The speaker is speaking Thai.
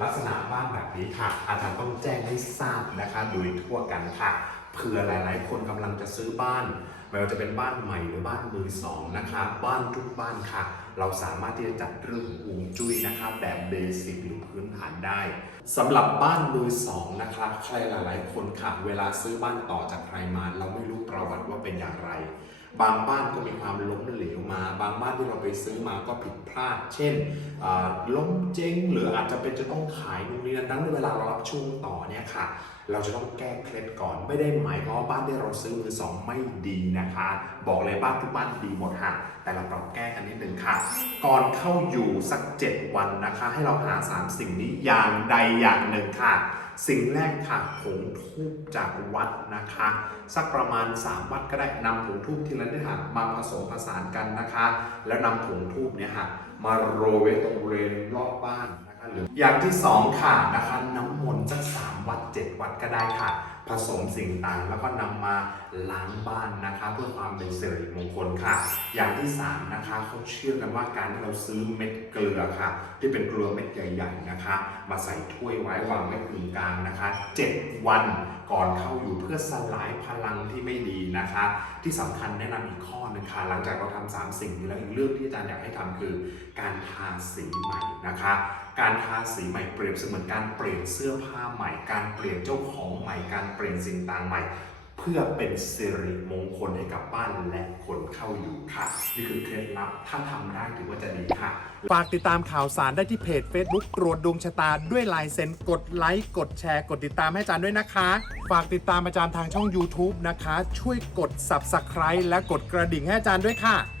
ลักษณะบ้านแบบนี้ค่ะ อาจารย์ต้องแจ้งให้ทราบนะคะ โดยทั่วกันค่ะ เผื่อหลาย ๆ คนกำลังจะซื้อบ้าน ไม่ว่าจะเป็นบ้านใหม่หรือบ้านมือสองนะคะบ้านทุกบ้านค่ะ เราสามารถที่จะจัดเรื่องของฮวงจุ้ยนะคะแบบเบสิกหรือพื้นฐานได้สำหรับบ้านมือสองนะคะใครหลาย ๆ คนค่ะ เวลาซื้อบ้านต่อจากใครมา เราไม่รู้ประวัติว่าเป็นอย่างไร บางบ้านก็มีความล้มเหลวมา บางบ้านที่เราไปซื้อมาก็ผิดพลาด เช่นล้มเจ๊งหรืออาจจะเป็นจะต้องขายนู่นนี่นั่นดังนั้นเวลาเรารับช่วงต่อเนี่ยค่ะเราจะต้องแก้เคล็ดก่อน ไม่ได้หมายความว่าบ้านที่เราซื้อมือสองไม่ดีนะคะ บอกเลยบ้านทุกบ้านดีหมดค่ะ แต่เราปรับแก้กันนิดนึงค่ะ ก่อนเข้าอยู่สัก 7 วันนะคะ ให้เราหา 3 สิ่งนี้อย่างใดอย่างหนึ่งค่ะ สิ่งแรกค่ะผงทูบจากวัดนะคะ สักประมาณ 3 วัดก็ได้นำผงทูบที่ละนิดค่ะมาผสมผสานกันนะคะ แล้วนำผงทูบเนี่ยค่ะมาโรยไว้ตรงบริเวณรอบบ้านนะคะหรืออย่างที่2ค่ะนะคะน้ำมนต์ ก็ได้ค่ะผสมสิ่งต่างแล้วก็นำมาล้างบ้านนะคะเพื่อความเป็นสิริมงคลค่ะ อย่างที่3นะคะเขาเชื่อกันว่าการที่เราซื้อเม็ดเกลือค่ะ ที่เป็นเกลือเม็ดใหญ่ๆนะคะ มาใส่ถ้วยไว้วางไว้กึ่งกลางนะคะ 7 วันก่อนเข้าอยู่เพื่อสลายพลังที่ไม่ดีนะคะ ที่สำคัญแนะนำอีกข้อหนึงค่ะหลังจากเราทำสามสิ่งนี้แล้วอีกเรื่องที่อาจารย์อยากให้ทำคือ การทาสีใหม่นะคะ การทาสีใหม่เปรียบเสมือนการเปลี่ยนเสื้อผ้าใหม่ การเปลี่ยนเจ้าของใหม่การเปลี่ยนสิ่งต่างใหม่ เพื่อเป็นสิริมงคลให้กับบ้านและคนเข้าอยู่ค่ะ นี่คือเคล็ดลับถ้าทำได้ถือว่าจะดีค่ะ ฝากติดตามข่าวสารได้ที่เพจ Facebook ตรวจดวงชะตาด้วยลายเซ็นกดไลค์กดแชร์ กดติดตามให้อาจารย์ด้วยนะคะ ฝากติดตามอาจารย์ทางช่อง YouTube นะคะ ช่วยกด Subscribe และกดกระดิ่งให้อาจารย์ด้วยค่ะ